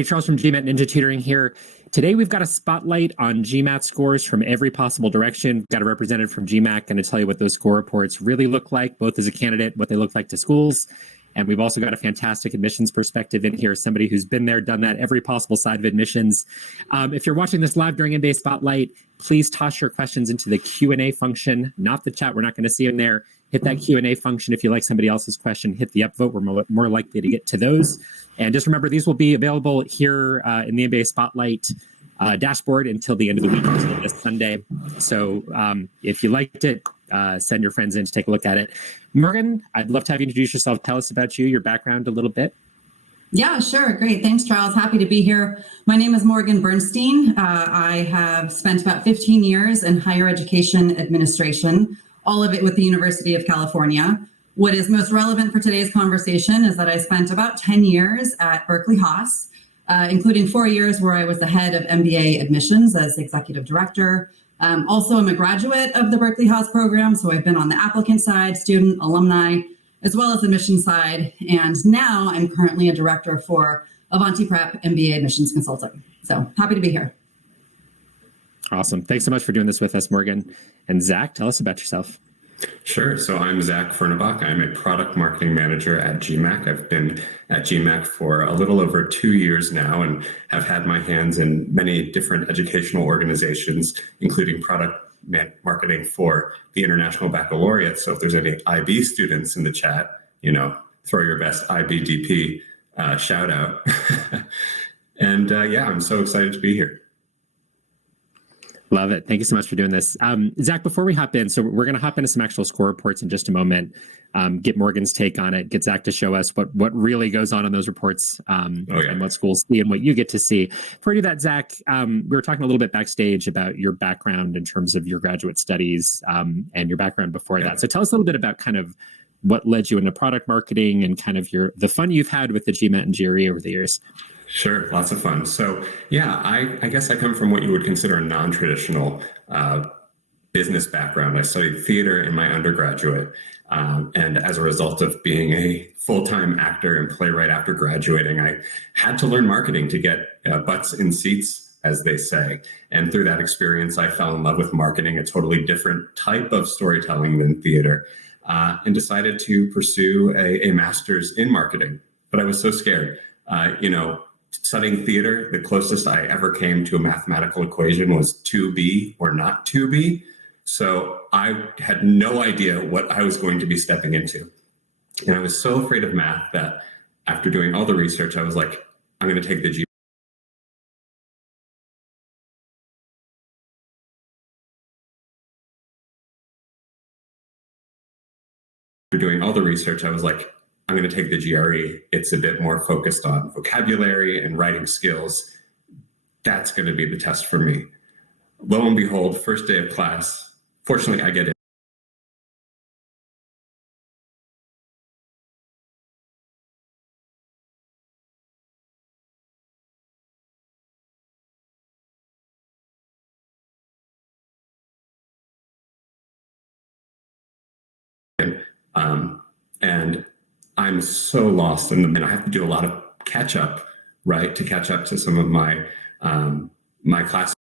Charles from GMAT Ninja Tutoring here. Today we've got a spotlight on GMAT scores from every possible direction. Got a representative from GMAC going to tell you what those score reports really look like, both as a candidate, what they look like to schools. And we've also got a fantastic admissions perspective in here, somebody who's been there, done that, every possible side of admissions. If you're watching this live during MBA Spotlight, please toss your questions into the Q&A function, not the chat. We're not going to see them there. Hit that Q&A function. If you like somebody else's question, hit the upvote. We're more likely to get to those. And just remember, these will be available here in the MBA Spotlight dashboard until the end of the week, until this Sunday. So if you liked it, send your friends in to take a look at it. Morgan, I'd love to have you introduce yourself. Tell us about you, your background a little bit. Yeah, sure. Great. Thanks, Charles. Happy to be here. My name is Morgan Bernstein. I have spent about 15 years in higher education administration, all of it with the University of California. What is most relevant for today's conversation is that I spent about 10 years at Berkeley Haas, including 4 years where I was the head of MBA admissions as executive director. Also, I'm a graduate of the Berkeley Haas program, so I've been on the applicant side, student, alumni, as well as the admission side. And now I'm currently a director for Avanti Prep MBA admissions consulting. So happy to be here. Awesome. Thanks so much for doing this with us, Morgan. And Zach, tell us about yourself. Sure. So I'm Zach Fernebach. I'm a product marketing manager at GMAC. I've been at GMAC for a little over 2 years now and have had my hands in many different educational organizations, including product marketing for the International Baccalaureate. So if there's any IB students in the chat, throw your best IBDP shout out. And yeah, I'm so excited to be here. Love it. Thank you so much for doing this. Zach, before we hop in, so we're going to hop into some actual score reports in just a moment, get Morgan's take on it, get Zach to show us what really goes on in those reports and what schools see and what you get to see. Before we do that, Zach, we were talking a little bit backstage about your background in terms of your graduate studies and your background before that. So tell us a little bit about kind of what led you into product marketing and kind of the fun you've had with the GMAT and GRE over the years. Sure. Lots of fun. So yeah, I guess I come from what you would consider a non-traditional business background. I studied theater in my undergraduate. And as a result of being a full-time actor and playwright after graduating, I had to learn marketing to get butts in seats, as they say. And through that experience, I fell in love with marketing, a totally different type of storytelling than theater, and decided to pursue a master's in marketing. But I was so scared. Studying theater, the closest I ever came to a mathematical equation was to be or not to be. So I had no idea what I was going to be stepping into. And I was so afraid of math that after doing all the research, I was like, I'm going to take the GMAC. After doing all the research, I was like, I'm going to take the GRE. It's a bit more focused on vocabulary and writing skills. That's going to be the test for me. Lo and behold, first day of class, fortunately, I get it. And I'm so lost in them, and I have to do a lot of catch up, right, to catch up to some of my my class.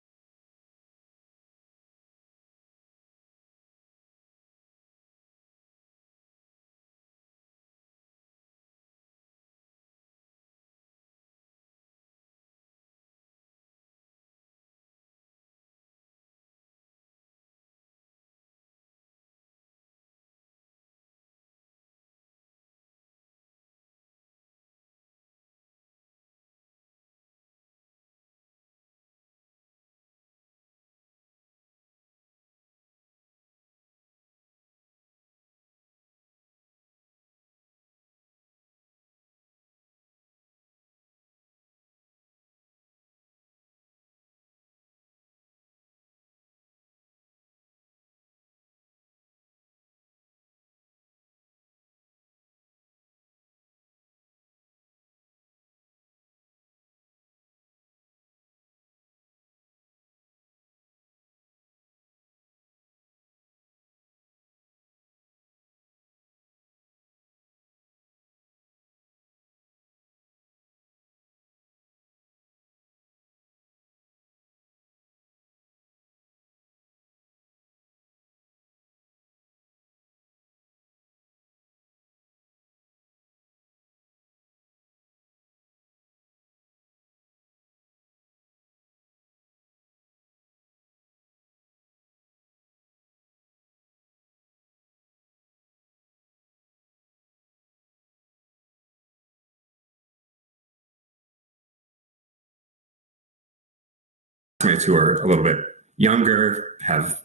classmates who are a little bit younger have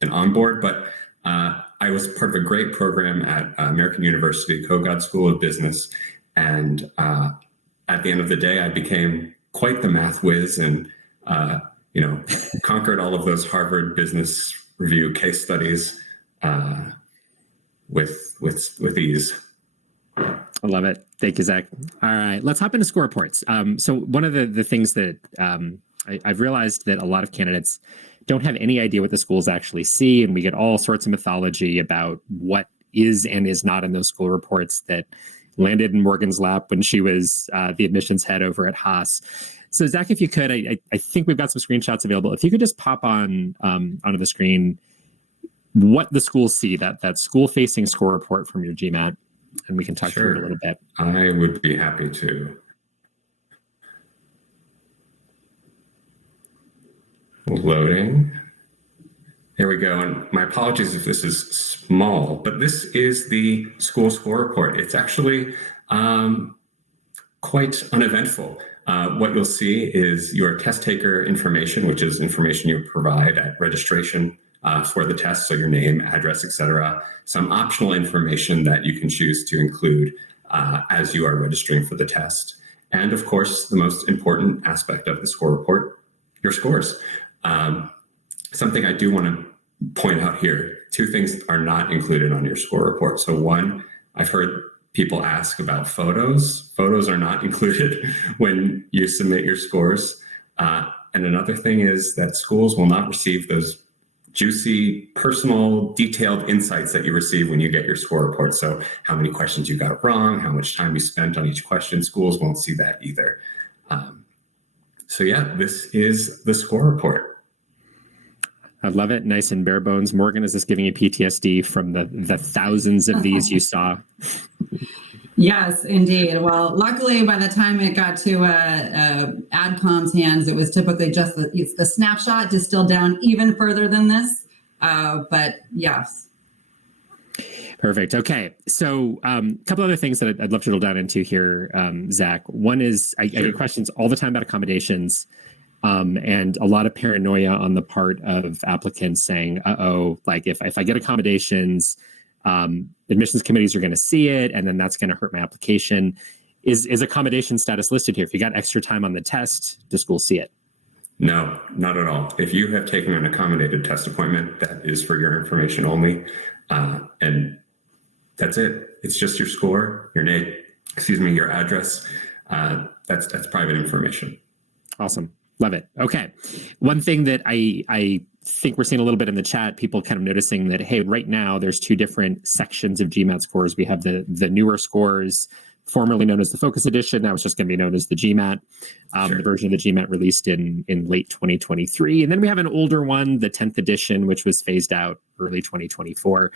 been on board, but I was part of a great program at American University Kogod School of Business. And at the end of the day, I became quite the math whiz and, conquered all of those Harvard Business Review case studies with ease. I love it. Thank you, Zach. All right, let's hop into score reports. So one of the things that I've realized that a lot of candidates don't have any idea what the schools actually see, and we get all sorts of mythology about what is and is not in those school reports that landed in Morgan's lap when she was the admissions head over at Haas. So Zach, if you could, I think we've got some screenshots available. If you could just pop on onto the screen what the schools see, that school-facing score report from your GMAT, and we can talk through it a little bit. I would be happy to. Loading. Here we go. And my apologies if this is small, but this is the school score report. It's actually quite uneventful. What you'll see is your test taker information, which is information you provide at registration for the test, so your name, address, etc. Some optional information that you can choose to include as you are registering for the test. And of course, the most important aspect of the score report, your scores. Something I do want to point out here, two things are not included on your score report. So one, I've heard people ask about photos. Photos are not included when you submit your scores. And another thing is that schools will not receive those juicy, personal, detailed insights that you receive when you get your score report. So how many questions you got wrong, how much time you spent on each question, schools won't see that either. So yeah, this is the score report. I love it. Nice and bare bones. Morgan, is this giving you PTSD from the thousands of these you saw? Yes, indeed. Well, luckily, by the time it got to AdCom's hands, it was typically just the snapshot distilled down even further than this. But yes. Perfect. Okay. So a couple other things that I'd love to drill down into here, Zach. One is I get questions all the time about accommodations. And a lot of paranoia on the part of applicants saying, like if I get accommodations, admissions committees are going to see it, and then that's going to hurt my application. Is accommodation status listed here? If you got extra time on the test, does school see it? No, not at all. If you have taken an accommodated test appointment, that is for your information only. And that's it. It's just your score, your name, your address. That's private information. Awesome. Love it. Okay. One thing that I think we're seeing a little bit in the chat, people kind of noticing that, hey, right now there's two different sections of GMAT scores. We have the newer scores, formerly known as the Focus Edition. Now it's just going to be known as the GMAT, the version of the GMAT released in late 2023. And then we have an older one, the 10th edition, which was phased out early 2024.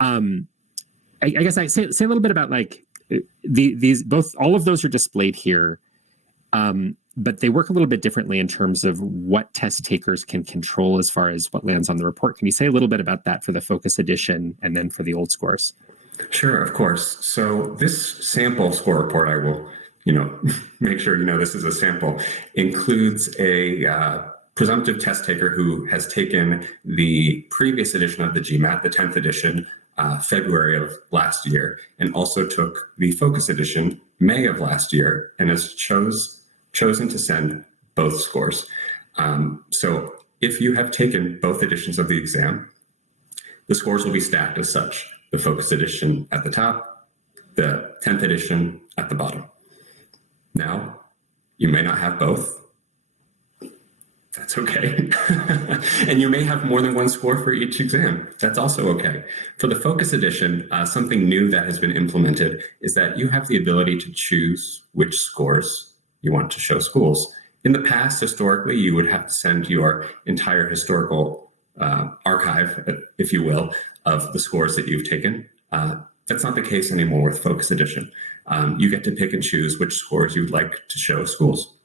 I guess I say a little bit about like these both, all of those are displayed here. But they work a little bit differently in terms of what test takers can control as far as what lands on the report. Can you say a little bit about that for the Focus Edition and then for the old scores? Sure, of course. So this sample score report, I will, make sure this is a sample, includes a presumptive test taker who has taken the previous edition of the GMAT, the 10th edition, February of last year, and also took the Focus Edition, May of last year, and has chosen to send both scores. So if you have taken both editions of the exam, the scores will be stacked as such. The Focus Edition at the top, the 10th edition at the bottom. Now, you may not have both. That's okay. And you may have more than one score for each exam. That's also okay. For the Focus Edition, something new that has been implemented is that you have the ability to choose which scores you want to show schools. In the past, historically, you would have to send your entire historical archive, if you will, of the scores that you've taken. That's not the case anymore with Focus Edition. You get to pick and choose which scores you would like to show schools.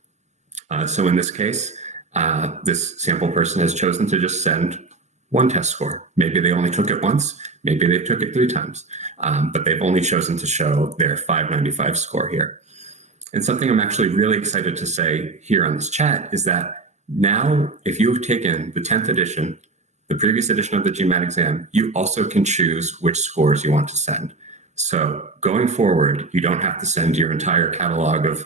So in this case, this sample person has chosen to just send one test score. Maybe they only took it once, maybe they took it 3 times, but they've only chosen to show their 595 score here. And something I'm actually really excited to say here on this chat is that Now, if you've taken the 10th edition, the previous edition of the GMAT exam, you also can choose which scores you want to send. So going forward, you don't have to send your entire catalog of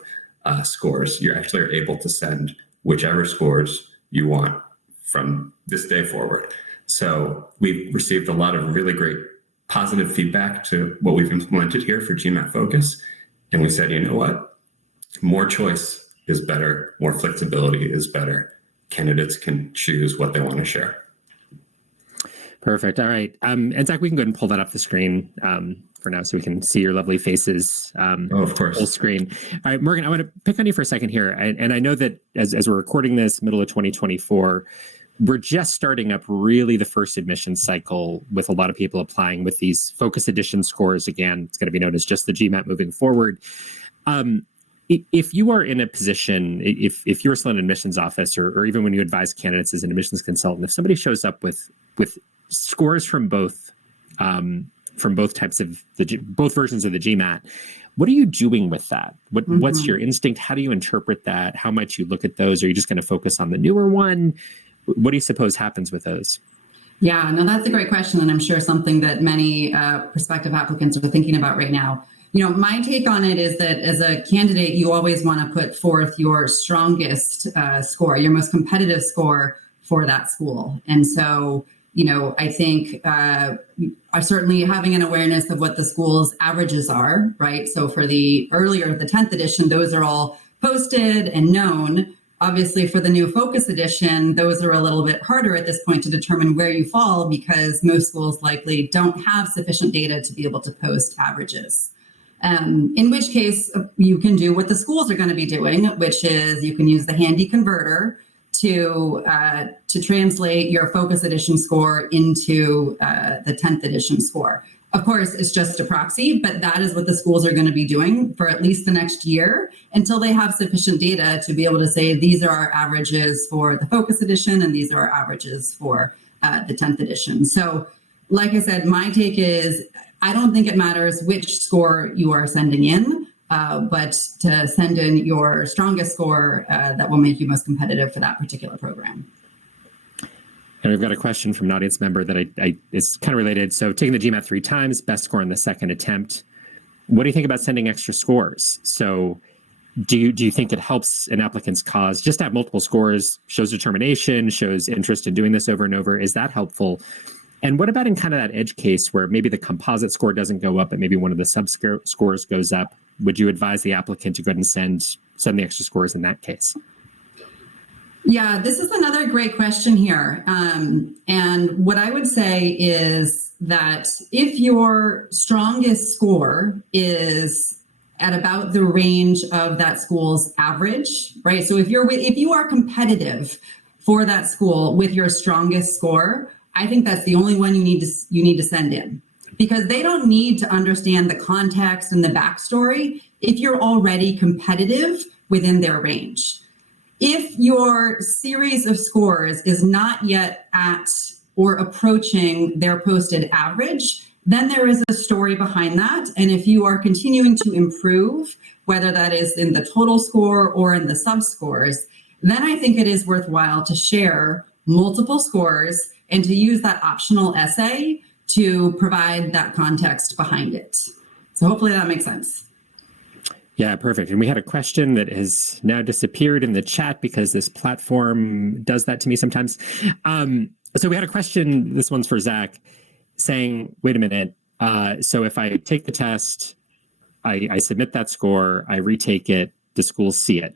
scores. You actually are able to send whichever scores you want from this day forward. So we've received a lot of really great positive feedback to what we've implemented here for GMAT Focus. And we said, you know what? More choice is better. More flexibility is better. Candidates can choose what they want to share. Perfect. All right. And Zach, we can go ahead and pull that up the screen for now so we can see your lovely faces. Of course. Full screen. All right, Morgan, I want to pick on you for a second here. And I know that as we're recording this, middle of 2024, we're just starting up really the first admission cycle with a lot of people applying with these focus edition scores. Again, it's going to be known as just the GMAT moving forward. If you are in a position, if you're still in an admissions office, or even when you advise candidates as an admissions consultant, if somebody shows up with scores from both types of both versions of the GMAT, what are you doing with that? What's your instinct? How do you interpret that? How much you look at those? Are you just going to focus on the newer one? What do you suppose happens with those? Yeah, no, that's a great question. And I'm sure something that many prospective applicants are thinking about right now. My take on it is that as a candidate, you always want to put forth your strongest score, your most competitive score for that school. And so, I think certainly having an awareness of what the school's averages are, right? So for the 10th edition, those are all posted and known. Obviously, for the new Focus edition, those are a little bit harder at this point to determine where you fall because most schools likely don't have sufficient data to be able to post averages. In which case, you can do what the schools are going to be doing, which is you can use the handy converter to translate your Focus edition score into the 10th edition score. Of course, it's just a proxy, but that is what the schools are going to be doing for at least the next year until they have sufficient data to be able to say these are our averages for the Focus edition and these are our averages for the 10th edition. So, like I said, my take is I don't think it matters which score you are sending in, but to send in your strongest score that will make you most competitive for that particular program. And we've got a question from an audience member that is kind of related. So taking the GMAT 3 times, best score in the second attempt. What do you think about sending extra scores? So do you think it helps an applicant's cause just to have multiple scores, shows determination, shows interest in doing this over and over? Is that helpful? And what about in kind of that edge case where maybe the composite score doesn't go up, but maybe one of the sub scores goes up? Would you advise the applicant to go ahead and send the extra scores in that case? Yeah, this is another great question here. And what I would say is that if your strongest score is at about the range of that school's average, right? So if you are competitive for that school with your strongest score, I think that's the only one you need to send in, because they don't need to understand the context and the backstory if you're already competitive within their range. If your series of scores is not yet at or approaching their posted average, then there is a story behind that. And if you are continuing to improve, whether that is in the total score or in the sub scores, then I think it is worthwhile to share multiple scores and to use that optional essay to provide that context behind it. So hopefully that makes sense. Yeah, perfect. And we had a question that has now disappeared in the chat because this platform does that to me sometimes. So we had a question, this one's for Zach, saying, wait a minute. So if I take the test, I submit that score, I retake it, the schools see it.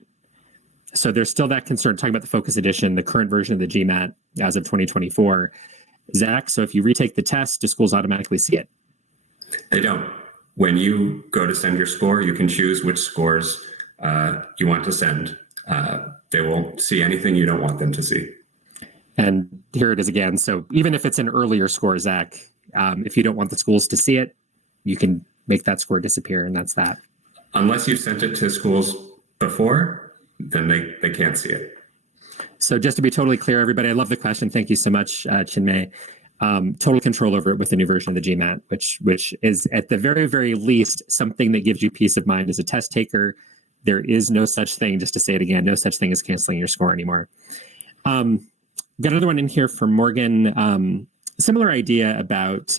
So there's still that concern, talking about the Focus edition, the current version of the GMAT as of 2024. Zach, so if you retake the test, do schools automatically see it? They don't. When you go to send your score, you can choose which scores you want to send. They won't see anything you don't want them to see. And here it is again. So even if it's an earlier score, Zach, if you don't want the schools to see it, you can make that score disappear, and that's that. Unless you've sent it to schools before, then they can't see it. So just to be totally clear, everybody, I love the question. Thank you so much, Chinmay. Total control over it with the new version of the GMAT, which is at the very, very least something that gives you peace of mind as a test taker. There is no such thing, just to say it again, no such thing as canceling your score anymore. Got another one in here from Morgan. Similar idea about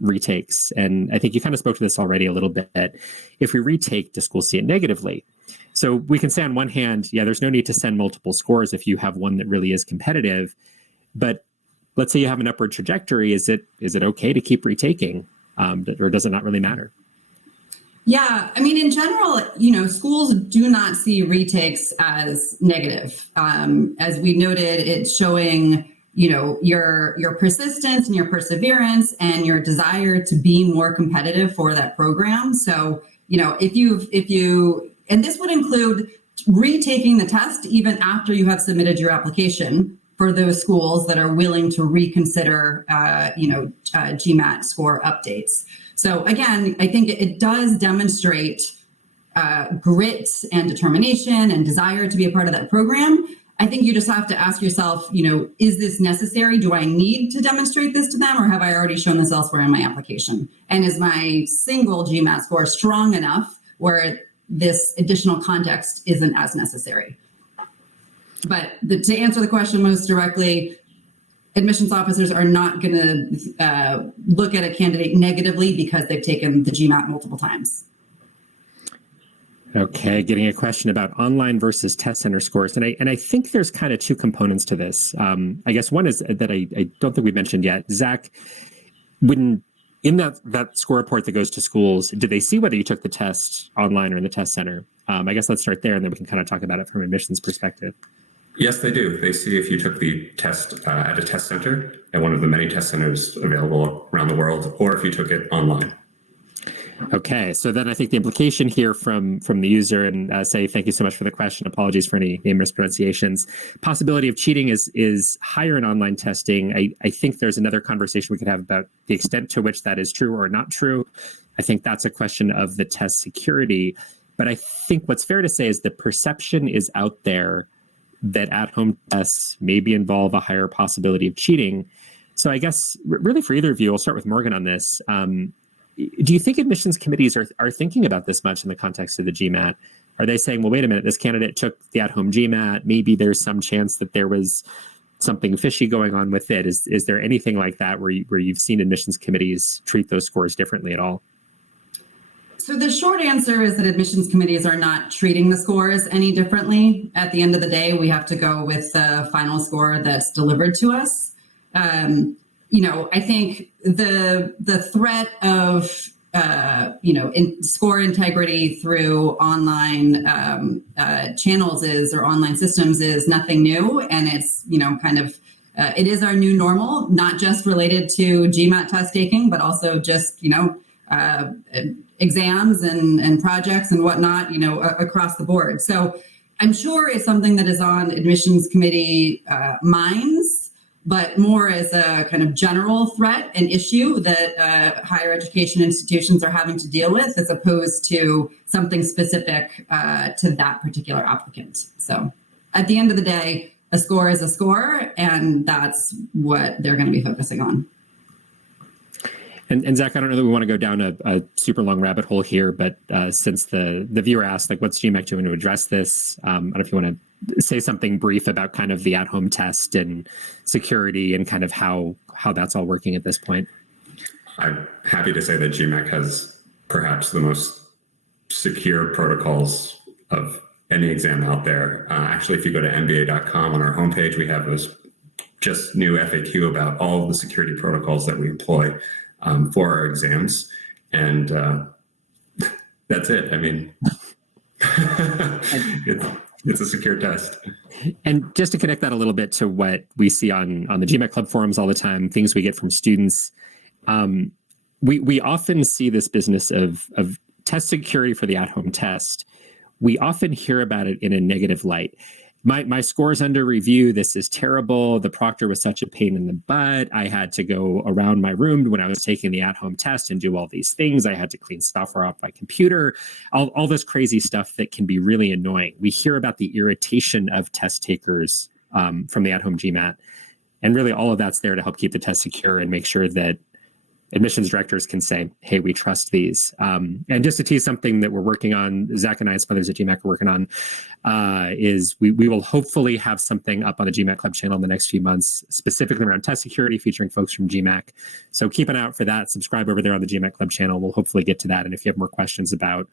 retakes. And I think you kind of spoke to this already a little bit. If we retake, do schools see it negatively? So we can say on one hand, yeah, there's no need to send multiple scores if you have one that really is competitive. But let's say you have an upward trajectory. Is it okay to keep retaking? Or does it not really matter? Yeah, I mean, in general, schools do not see retakes as negative. As we noted, it's showing, your persistence and your perseverance and your desire to be more competitive for that program. So, and this would include retaking the test even after you have submitted your application for those schools that are willing to reconsider, GMAT score updates. So again, I think it does demonstrate grit and determination and desire to be a part of that program. I think you just have to ask yourself, is this necessary? Do I need to demonstrate this to them, or have I already shown this elsewhere in my application? And is my single GMAT score strong enough where this additional context isn't as necessary? But to answer the question most directly, admissions officers are not going to look at a candidate negatively because they've taken the GMAT multiple times. Okay, getting a question about online versus test center scores. And I think there's kind of two components to this. I guess one is that I don't think we mentioned yet. Zach, when in that score report that goes to schools, do they see whether you took the test online or in the test center? I guess let's start there, and then we can kind of talk about it from an admissions perspective. Yes, they do. They see if you took the test at a test center, at one of the many test centers available around the world, or if you took it online. Okay, so then I think the implication here from the user, and say thank you so much for the question. Apologies for any name mispronunciations. Possibility of cheating is higher in online testing. I think there's another conversation we could have about the extent to which that is true or not true. I think that's a question of the test security. But I think what's fair to say is the perception is out there that at-home tests maybe involve a higher possibility of cheating. So I guess really for either of you, I'll start with Morgan on this. Do you think admissions committees are thinking about this much in the context of the GMAT? Are they saying, well, wait a minute, this candidate took the at-home GMAT. Maybe there's some chance that there was something fishy going on with it. Is there anything like that where you've seen admissions committees treat those scores differently at all? So the short answer is that admissions committees are not treating the scores any differently. At the end of the day, we have to go with the final score that's delivered to us. I think the threat of score integrity through online channels or online systems is nothing new, and it's it is our new normal, not just related to GMAT test taking, but also just exams and projects and whatnot, across the board. So I'm sure it's something that is on admissions committee minds, but more as a kind of general threat and issue that higher education institutions are having to deal with, as opposed to something specific to that particular applicant. So at the end of the day, a score is a score, and that's what they're going to be focusing on. And Zach, I don't know that we want to go down a super long rabbit hole here, but since the viewer asked, what's GMAC doing to address this? I don't know if you want to say something brief about kind of the at-home test and security and kind of how that's all working at this point. I'm happy to say that GMAC has perhaps the most secure protocols of any exam out there. Actually, if you go to MBA.com on our homepage, we have this just new FAQ about all of the security protocols that we employ for our exams. And that's it. I mean, it's a secure test. And just to connect that a little bit to what we see on the GMAC Club forums all the time, things we get from students, we often see this business of test security for the at-home test. We often hear about it in a negative light. My score's under review. This is terrible. The proctor was such a pain in the butt. I had to go around my room when I was taking the at-home test and do all these things. I had to clean software off my computer, all this crazy stuff that can be really annoying. We hear about the irritation of test takers from the at-home GMAT. And really all of that's there to help keep the test secure and make sure that admissions directors can say, hey, we trust these. And just to tease something that we're working on, Zach and I, some others at GMAC are working on, is we will hopefully have something up on the GMAC Club channel in the next few months, specifically around test security, featuring folks from GMAC. So keep an eye out for that. Subscribe over there on the GMAC Club channel. We'll hopefully get to that. And if you have more questions about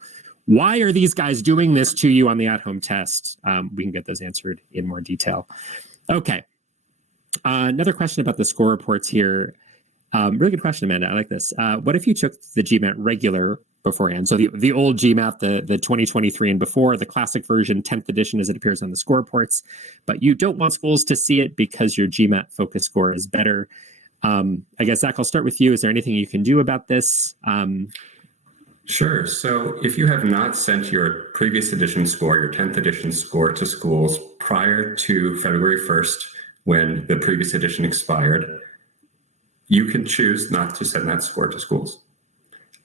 why are these guys doing this to you on the at-home test, we can get those answered in more detail. Okay. Another question about the score reports here. Really good question, Amanda. I like this. What if you took the GMAT regular beforehand? So the old GMAT, the 2023 and before, the classic version, 10th edition as it appears on the score reports, but you don't want schools to see it because your GMAT focus score is better. I guess, Zach, I'll start with you. Is there anything you can do about this? Sure. So if you have not sent your previous edition score, your 10th edition score to schools prior to February 1st, when the previous edition expired, you can choose not to send that score to schools.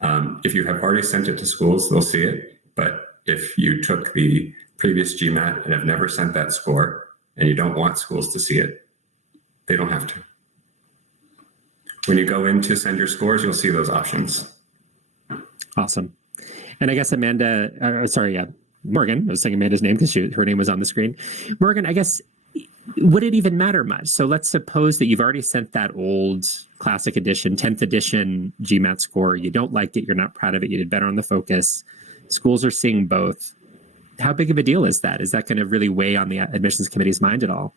If you have already sent it to schools, they'll see it. But if you took the previous GMAT and have never sent that score and you don't want schools to see it, they don't have to. When you go in to send your scores, you'll see those options. Awesome. And I guess Morgan, I was saying Amanda's name because her name was on the screen. Morgan, I guess, would it even matter much? So let's suppose that you've already sent that old classic edition, 10th edition GMAT score. You don't like it. You're not proud of it. You did better on the focus. Schools are seeing both. How big of a deal is that? Is that going to really weigh on the admissions committee's mind at all?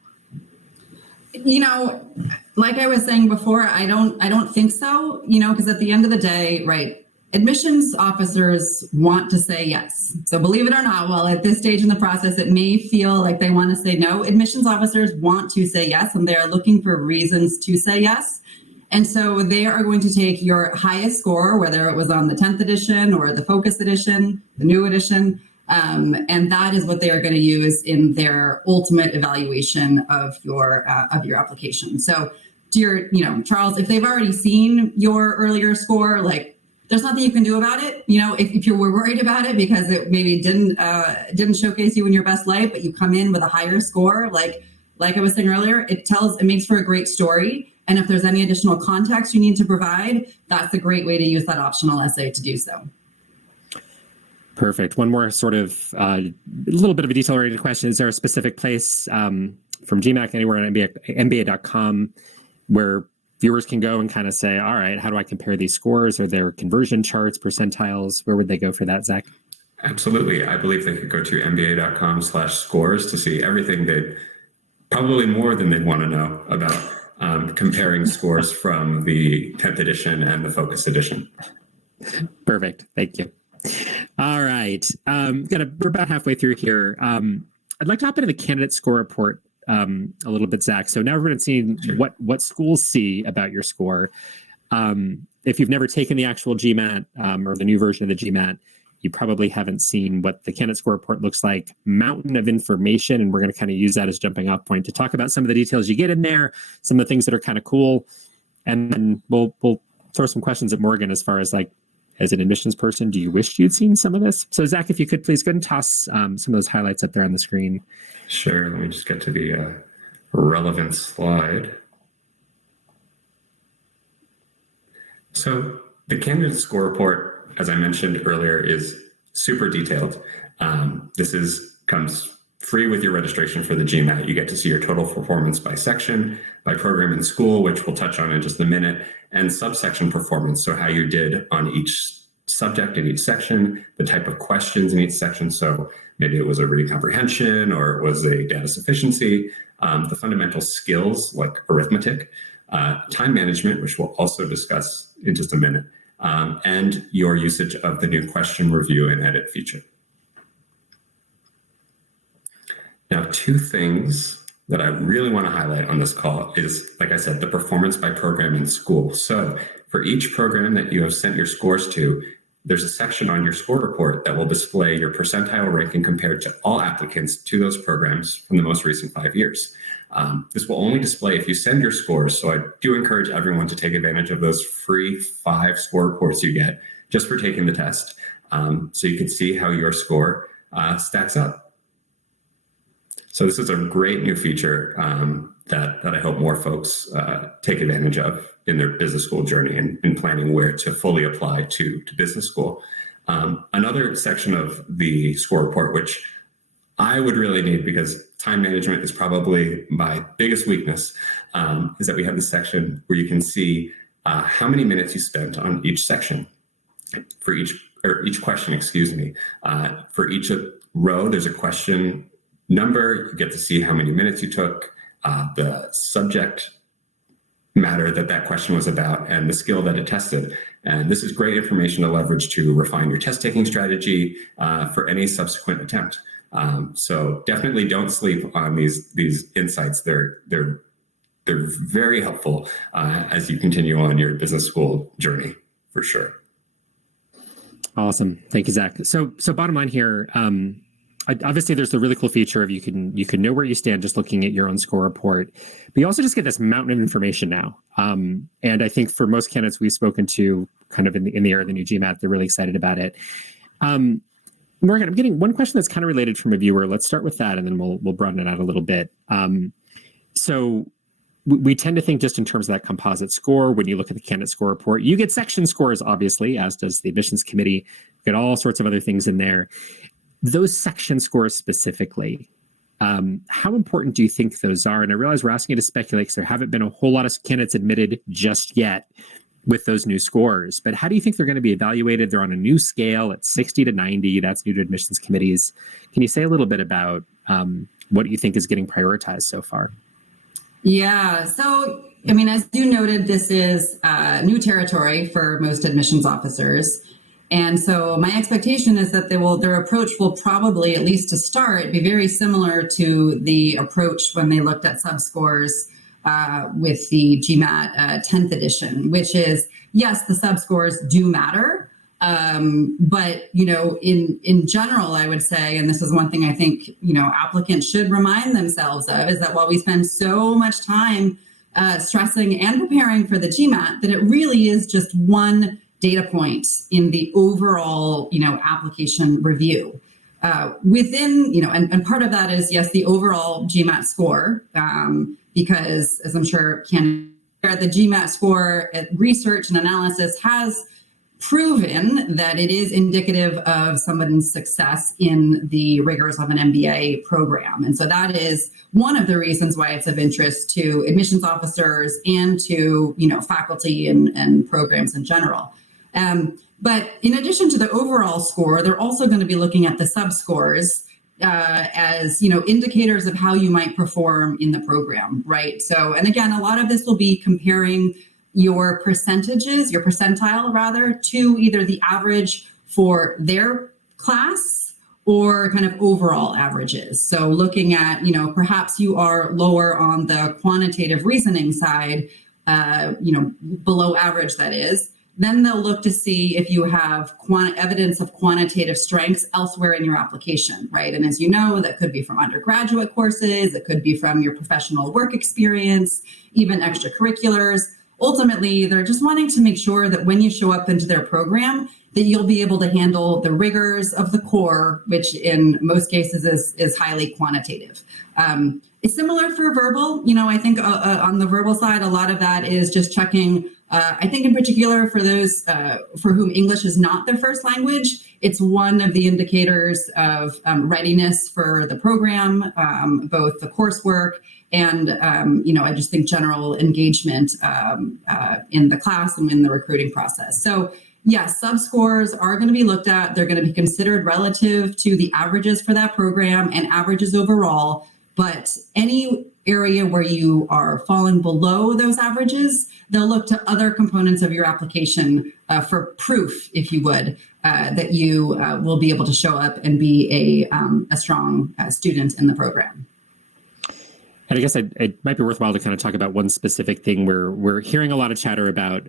You know, like I was saying before, I don't think so, because at the end of the day, right, admissions officers want to say yes. So believe it or not, while at this stage in the process, it may feel like they want to say no, admissions officers want to say yes, and they are looking for reasons to say yes. And so they are going to take your highest score, whether it was on the 10th edition or the focus edition, the new edition, and that is what they are going to use in their ultimate evaluation of your application. So Charles, if they've already seen your earlier score, there's nothing you can do about it. If you were worried about it because it maybe didn't showcase you in your best light, but you come in with a higher score, like I was saying earlier, it makes for a great story. And if there's any additional context you need to provide, that's a great way to use that optional essay to do so. Perfect. One more sort of a little bit of a detail-oriented question. Is there a specific place from GMAC anywhere on MBA.com where viewers can go and kind of say, all right, how do I compare these scores? Are there conversion charts, percentiles? Where would they go for that, Zach? Absolutely. I believe they could go to mba.com/scores to see everything probably more than they'd want to know about comparing scores from the 10th edition and the Focus edition. Perfect. Thank you. All right. We're about halfway through here. I'd like to hop into the candidate score report a little bit, Zach. So now everyone's seeing what schools see about your score. If you've never taken the actual GMAT or the new version of the GMAT, you probably haven't seen what the candidate score report looks like. Mountain of information, and we're going to kind of use that as jumping off point to talk about some of the details you get in there, some of the things that are kind of cool, and then we'll throw some questions at Morgan as far as as an admissions person, do you wish you'd seen some of this? So Zach, if you could please go ahead and toss some of those highlights up there on the screen. Sure. Let me just get to the relevant slide. So the candidate score report, as I mentioned earlier, is super detailed. This comes free with your registration for the GMAT. You get to see your total performance by section, by program and school, which we'll touch on in just a minute, and subsection performance, so how you did on each subject in each section, the type of questions in each section. So maybe it was a reading comprehension or it was a data sufficiency, the fundamental skills like arithmetic, time management, which we'll also discuss in just a minute, and your usage of the new question review and edit feature. Now, two things that I really want to highlight on this call is, like I said, the performance by program in school. So for each program that you have sent your scores to, there's a section on your score report that will display your percentile ranking compared to all applicants to those programs from the most recent 5 years. This will only display if you send your scores. So I do encourage everyone to take advantage of those free 5 score reports you get just for taking the test. So you can see how your score stacks up. So this is a great new feature that I hope more folks take advantage of in their business school journey and in planning where to fully apply to business school. Another section of the score report, which I would really need because time management is probably my biggest weakness, is that we have this section where you can see how many minutes you spent on each section for each question, excuse me. For each row, there's a question number. You get to see how many minutes you took, the subject matter that question was about, and the skill that it tested. And this is great information to leverage to refine your test taking strategy for any subsequent attempt. So definitely don't sleep on these insights. They're very helpful as you continue on your business school journey, for sure. Awesome. Thank you, Zach. So bottom line here, obviously there's the really cool feature of you can know where you stand just looking at your own score report, but you also just get this mountain of information now. And I think for most candidates we've spoken to kind of in the era of the new GMAT, they're really excited about it. Morgan, I'm getting one question that's kind of related from a viewer. Let's start with that, and then we'll broaden it out a little bit. So we tend to think just in terms of that composite score. When you look at the candidate score report, you get section scores, obviously, as does the admissions committee. You get all sorts of other things in there. Those section scores specifically, how important do you think those are? And I realize we're asking you to speculate because there haven't been a whole lot of candidates admitted just yet with those new scores. But how do you think they're going to be evaluated? They're on a new scale at 60 to 90. That's new to admissions committees. Can you say a little bit about what you think is getting prioritized so far? Yeah. So, I mean, as you noted, this is new territory for most admissions officers. And so my expectation is that their approach will probably, at least to start, be very similar to the approach when they looked at subscores with the GMAT 10th edition, which is, yes, the subscores do matter. But, in general, I would say, and this is one thing I think, applicants should remind themselves of, is that while we spend so much time stressing and preparing for the GMAT, that it really is just one data point in the overall, application review. Within, and part of that is, yes, the overall GMAT score, because as I'm sure the GMAT score at research and analysis has proven that it is indicative of someone's success in the rigors of an MBA program. And so that is one of the reasons why it's of interest to admissions officers and to, faculty and programs in general. But in addition to the overall score, they're also going to be looking at the subscores as, indicators of how you might perform in the program, right? So, and again, a lot of this will be comparing your percentile rather, to either the average for their class or kind of overall averages. So looking at, perhaps you are lower on the quantitative reasoning side, below average, that is. Then they'll look to see if you have evidence of quantitative strengths elsewhere in your application, right? And as you know, that could be from undergraduate courses, it could be from your professional work experience, even extracurriculars. Ultimately, they're just wanting to make sure that when you show up into their program, that you'll be able to handle the rigors of the core, which in most cases is highly quantitative. It's similar for verbal. I think on the verbal side, a lot of that is just checking. I think in particular for those for whom English is not their first language, it's one of the indicators of readiness for the program, both the coursework and, I just think general engagement in the class and in the recruiting process. So yes, subscores are going to be looked at. They're going to be considered relative to the averages for that program and averages overall. But any area where you are falling below those averages, they'll look to other components of your application for proof, if you would, that you will be able to show up and be a strong student in the program. And I guess it might be worthwhile to kind of talk about one specific thing where we're hearing a lot of chatter about.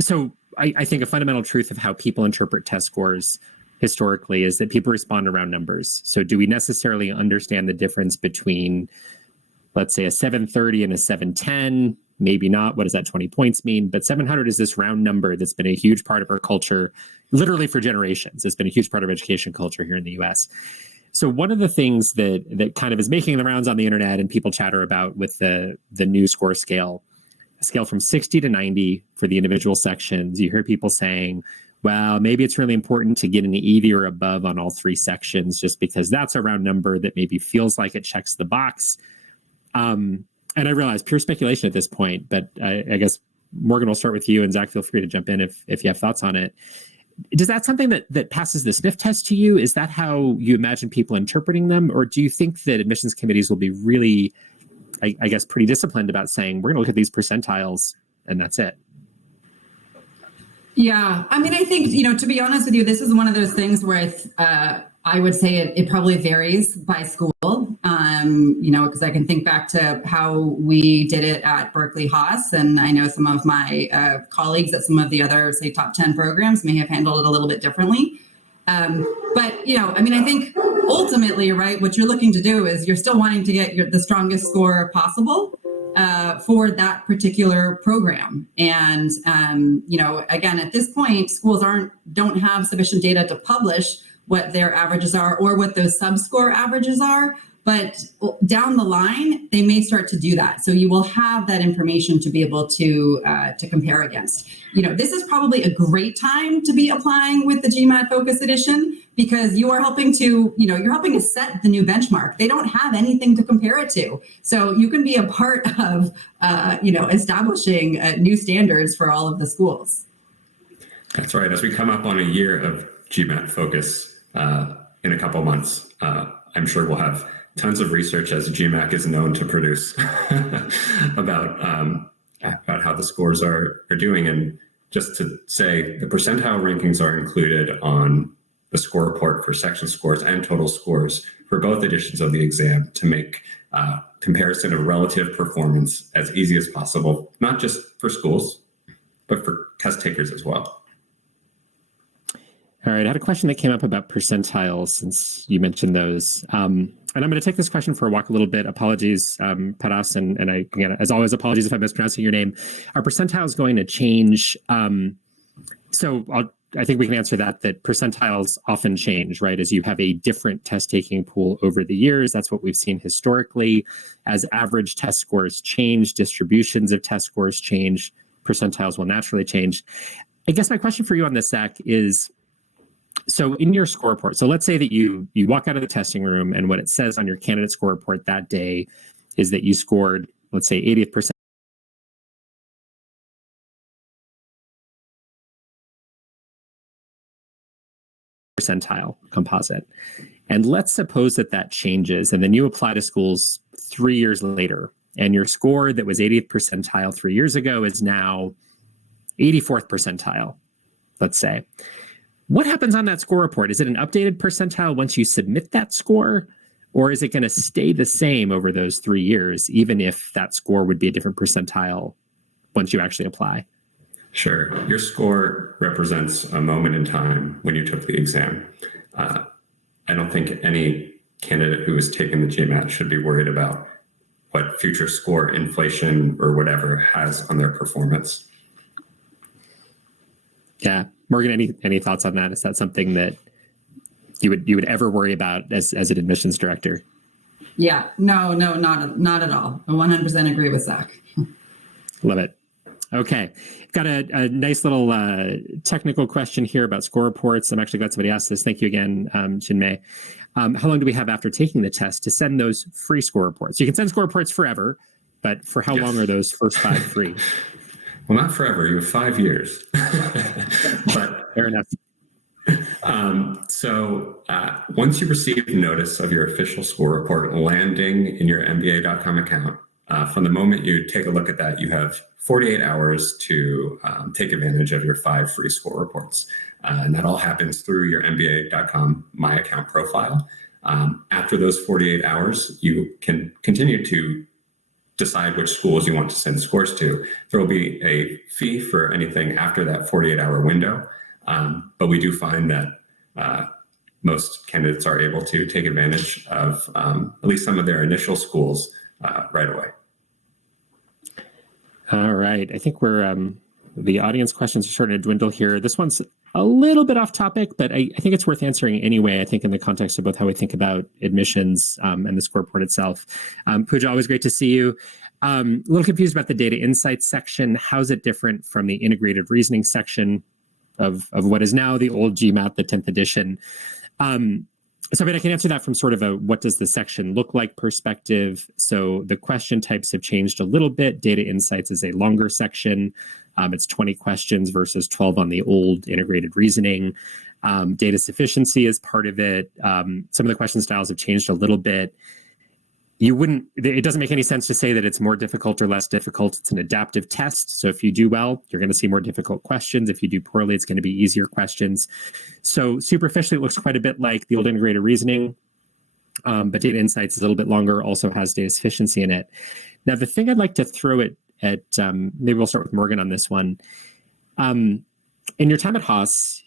So I think a fundamental truth of how people interpret test scores historically is that people respond around numbers. So do we necessarily understand the difference between, let's say, a 730 and a 710? Maybe not. What does that 20 points mean? But 700 is this round number that's been a huge part of our culture, literally for generations. It's been a huge part of education culture here in the US. So one of the things that kind of is making the rounds on the internet and people chatter about with the new score scale, a scale from 60 to 90 for the individual sections, you hear people saying, well, maybe it's really important to get an 80 or above on all three sections, just because that's a round number that maybe feels like it checks the box. And I realize pure speculation at this point, but I guess, Morgan, we'll start with you, and Zach, feel free to jump in if you have thoughts on it. Does that something that passes the sniff test to you? Is that how you imagine people interpreting them? Or do you think that admissions committees will be really, I guess, pretty disciplined about saying, we're going to look at these percentiles and that's it? Yeah, I mean, I think, to be honest with you, this is one of those things where I would say it probably varies by school, because I can think back to how we did it at Berkeley Haas, and I know some of my colleagues at some of the other, say, top 10 programs may have handled it a little bit differently. But, I think ultimately, right, what you're looking to do is you're still wanting to get the strongest score possible for that particular program. And, again, at this point, schools don't have sufficient data to publish what their averages are or what those sub-score averages are. But down the line, they may start to do that. So you will have that information to be able to compare against. This is probably a great time to be applying with the GMAT Focus Edition, because you are helping to, you're helping to set the new benchmark. They don't have anything to compare it to. So you can be a part of, establishing new standards for all of the schools. That's right. As we come up on a year of GMAT Focus in a couple months, I'm sure we'll have tons of research, as GMAC is known to produce, about how the scores are doing. And just to say, the percentile rankings are included on the score report for section scores and total scores for both editions of the exam to make comparison of relative performance as easy as possible, not just for schools, but for test takers as well. All right, I had a question that came up about percentiles, since you mentioned those. And I'm going to take this question for a walk a little bit. Apologies, Paras, and I, again, as always, apologies if I'm mispronouncing your name. Are percentiles going to change? I think we can answer that percentiles often change, right? As you have a different test-taking pool over the years. That's what we've seen historically. As average test scores change, distributions of test scores change, percentiles will naturally change. I guess my question for you on this, Zach, is, so in your score report, so let's say that you walk out of the testing room and what it says on your candidate score report that day is that you scored, let's say, 80th percentile composite. And let's suppose that changes, and then you apply to schools 3 years later, and your score that was 80th percentile 3 years ago is now 84th percentile, let's say. What happens on that score report? Is it an updated percentile once you submit that score, or is it going to stay the same over those 3 years, even if that score would be a different percentile once you actually apply? Sure. Your score represents a moment in time when you took the exam. I don't think any candidate who has taken the GMAT should be worried about what future score inflation or whatever has on their performance. Yeah. Morgan, any thoughts on that? Is that something that you would ever worry about as an admissions director? Yeah, no, not at all. I 100% agree with Zach. Love it. Okay. Got a nice little technical question here about score reports. I'm actually glad somebody asked this. Thank you again, Chinmay. How long do we have after taking the test to send those free score reports? You can send score reports forever, but for how long are those first 5 free? Well, not forever. You have 5 years. But fair enough. Once you receive notice of your official score report landing in your MBA.com account, from the moment you take a look at that, you have 48 hours to take advantage of your 5 free score reports. And that all happens through your MBA.com My Account profile. After those 48 hours, you can continue to decide which schools you want to send scores to. There will be a fee for anything after that 48-hour window, but we do find that most candidates are able to take advantage of at least some of their initial schools right away. All right. I think we're the audience questions are starting to dwindle here. This one's a little bit off topic, but I think it's worth answering anyway, I think in the context of both how we think about admissions and the score report itself. Pooja, always great to see you. A little confused about the data insights section. How's it different from the integrated reasoning section of what is now the old GMAT, the 10th edition? So I mean, I can answer that from sort of a what does the section look like perspective. So the question types have changed a little bit. Data insights is a longer section. It's 20 questions versus 12 on the old integrated reasoning. Data sufficiency is part of it. Some of the question styles have changed a little bit. It doesn't make any sense to say that it's more difficult or less difficult. It's an adaptive test. So if you do well, you're going to see more difficult questions. If you do poorly, it's going to be easier questions. So superficially, it looks quite a bit like the old integrated reasoning, but data insights is a little bit longer, also has data sufficiency in it. Now, the thing I'd like to throw at maybe we'll start with Morgan on this one. In your time at Haas,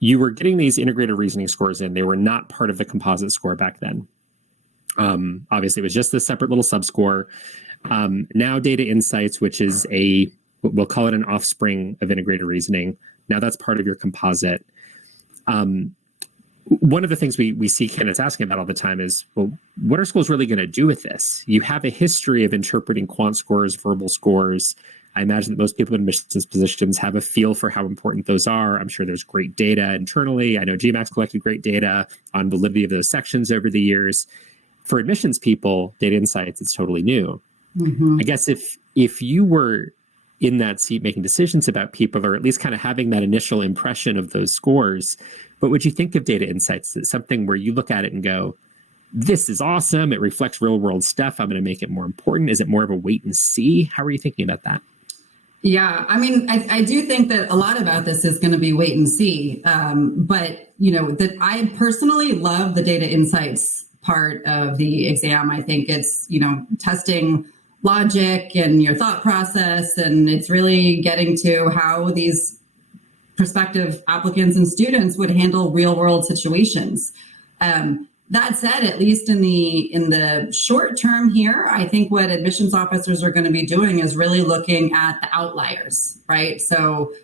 you were getting these integrated reasoning scores in. They were not part of the composite score back then. Obviously, it was just this separate little subscore. Now data insights, which is we'll call it an offspring of integrated reasoning. Now that's part of your composite. One of the things we see candidates asking about all the time is, well, what are schools really going to do with this? You have a history of interpreting quant scores, verbal scores. I imagine that most people in admissions positions have a feel for how important those are. I'm sure there's great data internally. I know GMAC's collected great data on validity of those sections over the years. For admissions people, data insights, it's totally new. Mm-hmm. I guess if you were in that seat making decisions about people, or at least kind of having that initial impression of those scores, what would you think of data insights? Is it something where you look at it and go, this is awesome, it reflects real world stuff, I'm going to make it more important? Is it more of a wait and see? How are you thinking about that? Yeah, I mean, I do think that a lot about this is going to be wait and see. But, that I personally love the data insights part of the exam. I think it's, testing logic and your thought process, and it's really getting to how these prospective applicants and students would handle real world situations. That said, at least in the short term here, I think what admissions officers are going to be doing is really looking at the outliers, right? So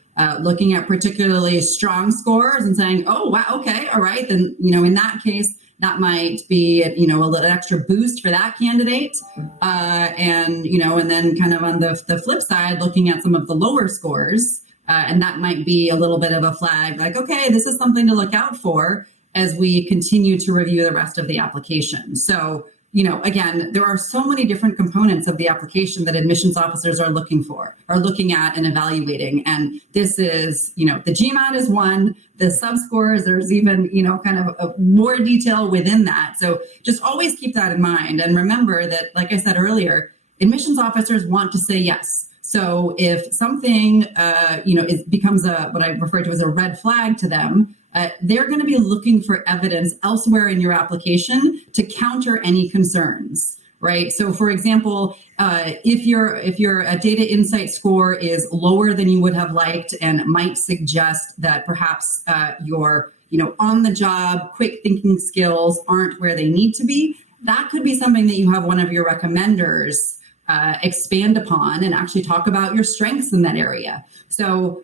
looking at particularly strong scores and saying, oh, wow, okay, all right, then, in that case, that might be, a little extra boost for that candidate. And then kind of on the flip side, looking at some of the lower scores, and that might be a little bit of a flag, like, okay, this is something to look out for as we continue to review the rest of the application. So, again, there are so many different components of the application that admissions officers are looking at and evaluating. And this is, the GMAT is one, the subscores, there's even, kind of a more detail within that. So just always keep that in mind. And remember that, like I said earlier, admissions officers want to say yes. So if something, becomes what I refer to as a red flag to them, they're going to be looking for evidence elsewhere in your application to counter any concerns, right? So, for example, if your data insight score is lower than you would have liked and might suggest that perhaps your on the job, quick thinking skills aren't where they need to be, that could be something that you have one of your recommenders expand upon and actually talk about your strengths in that area. So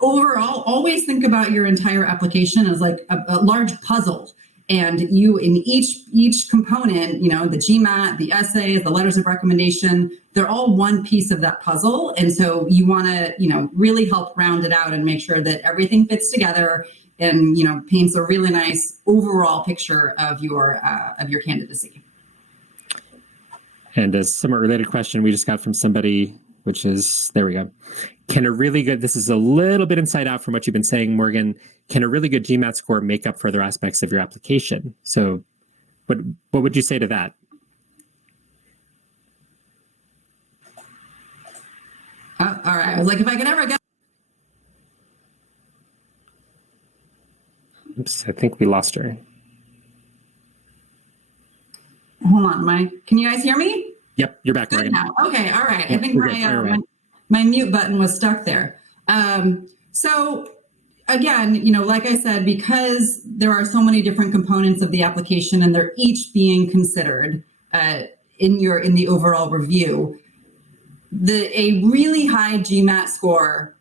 overall, always think about your entire application as like a large puzzle. And you, in each component, the GMAT, the essays, the letters of recommendation, they're all one piece of that puzzle. And so you want to, really help round it out and make sure that everything fits together and, paints a really nice overall picture of your candidacy. And a somewhat related question we just got from somebody, which is, there we go. This is a little bit inside out from what you've been saying, Morgan, can a really good GMAT score make up for other aspects of your application? So what would you say to that? All right. I was like, if I could ever get. Oops, I think we lost her. Hold on, can you guys hear me? Yep, you're back, Good Morgan. now. Okay, all right. Yep, I think my mute button was stuck there. So again, like I said, because there are so many different components of the application and they're each being considered in the overall review, a really high GMAT score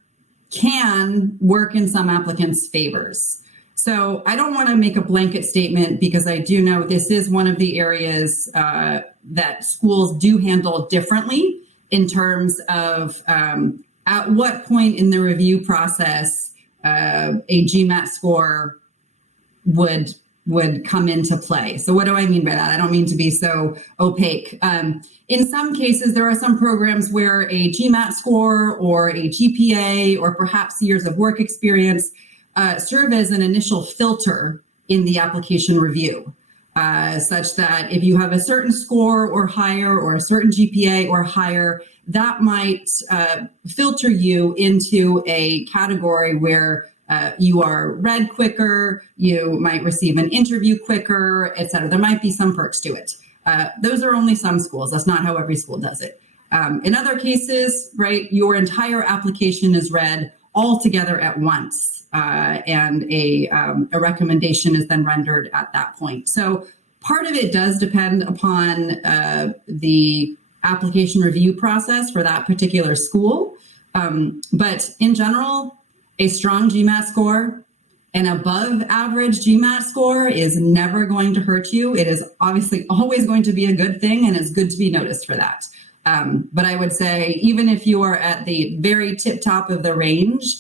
can work in some applicants' favors. So I don't want to make a blanket statement because I do know this is one of the areas that schools do handle differently in terms of at what point in the review process a GMAT score would come into play. So what do I mean by that? I don't mean to be so opaque. In some cases, there are some programs where a GMAT score or a GPA or perhaps years of work experience serve as an initial filter in the application review, such that if you have a certain score or higher or a certain GPA or higher, that might filter you into a category where you are read quicker, you might receive an interview quicker, et cetera. There might be some perks to it. Those are only some schools. That's not how every school does it. In other cases, right, your entire application is read all together at once, and a recommendation is then rendered at that point. So part of it does depend upon the application review process for that particular school. But in general, a strong GMAT score, an above average GMAT score is never going to hurt you. It is obviously always going to be a good thing, and it's good to be noticed for that. But I would say, even if you are at the very tip top of the range,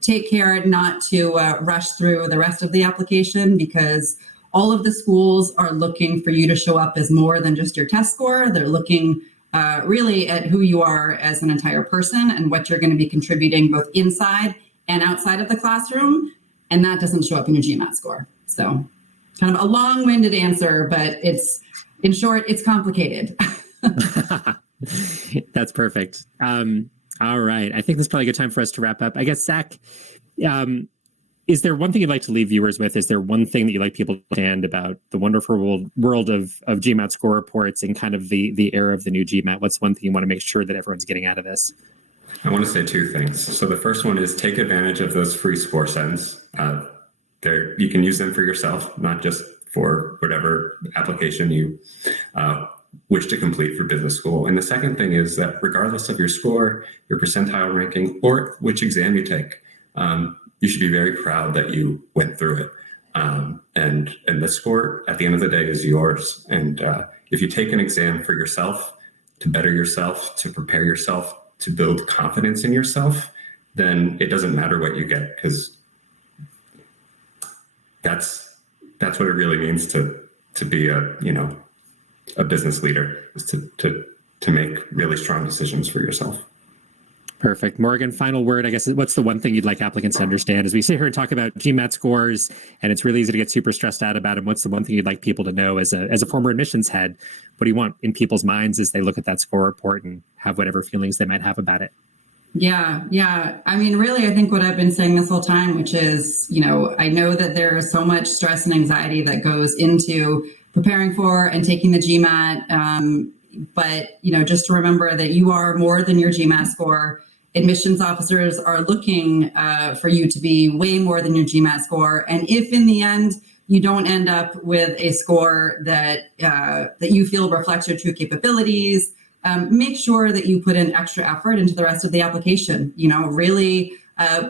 take care not to rush through the rest of the application, because all of the schools are looking for you to show up as more than just your test score. They're looking really at who you are as an entire person and what you're going to be contributing both inside and outside of the classroom. And that doesn't show up in your GMAT score. So kind of a long-winded answer, but in short, it's complicated. That's perfect. All right. I think this is probably a good time for us to wrap up. I guess, Zach, is there one thing you'd like to leave viewers with? Is there one thing that you'd like people to understand about the wonderful world of GMAT score reports and kind of the era of the new GMAT? What's one thing you want to make sure that everyone's getting out of this? I want to say two things. So the first one is take advantage of those free score sends. You can use them for yourself, not just for whatever application you wish to complete for business school. And the second thing is that regardless of your score, your percentile ranking, or which exam you take, you should be very proud that you went through it. And the score at the end of the day is yours. And if you take an exam for yourself, to better yourself, to prepare yourself, to build confidence in yourself, then it doesn't matter what you get, because that's what it really means to be a business leader, is to make really strong decisions for yourself. Perfect. Morgan, final word, I guess, what's the one thing you'd like applicants to understand as we sit here and talk about GMAT scores, and it's really easy to get super stressed out about them? What's the one thing you'd like people to know as a former admissions head? What do you want in people's minds as they look at that score report and have whatever feelings they might have about it? Yeah. I mean, really, I think what I've been saying this whole time, which is, I know that there is so much stress and anxiety that goes into preparing for and taking the GMAT. But, just to remember that you are more than your GMAT score. Admissions officers are looking for you to be way more than your GMAT score. And if in the end you don't end up with a score that you feel reflects your true capabilities, make sure that you put in extra effort into the rest of the application. Really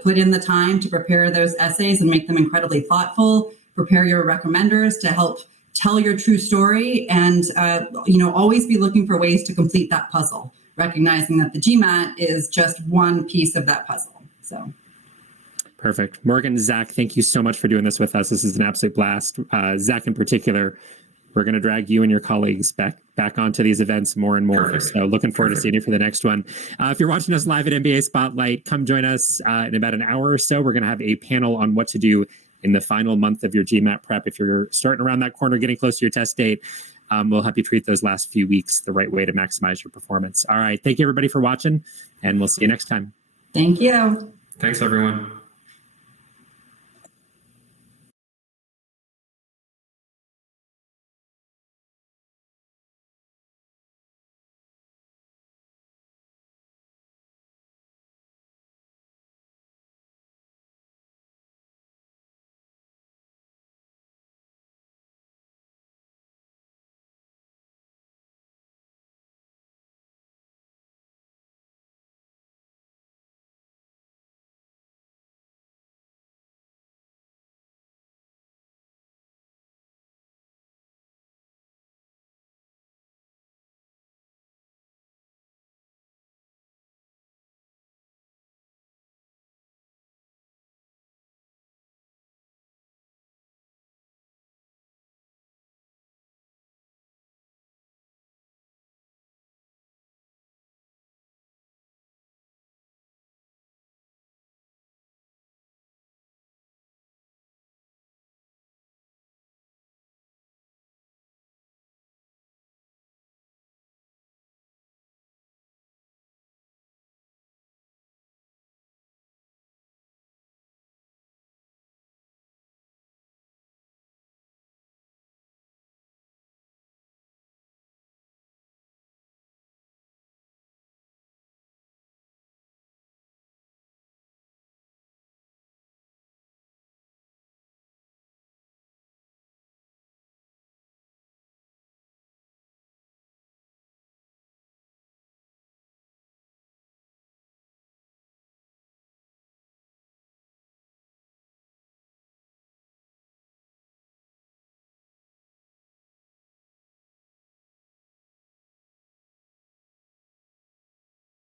put in the time to prepare those essays and make them incredibly thoughtful. Prepare your recommenders to help tell your true story, and always be looking for ways to complete that puzzle, recognizing that the GMAT is just one piece of that puzzle. So. Perfect. Morgan, Zach, thank you so much for doing this with us. This is an absolute blast. Zach, in particular, we're going to drag you and your colleagues back onto these events more and more. Perfect. So looking forward to seeing you for the next one. If you're watching us live at MBA Spotlight, come join us in about an hour or so. We're going to have a panel on what to do in the final month of your GMAT prep. If you're starting around that corner, getting close to your test date, we'll help you treat those last few weeks the right way to maximize your performance. All right. Thank you, everybody, for watching, and we'll see you next time. Thank you. Thanks, everyone.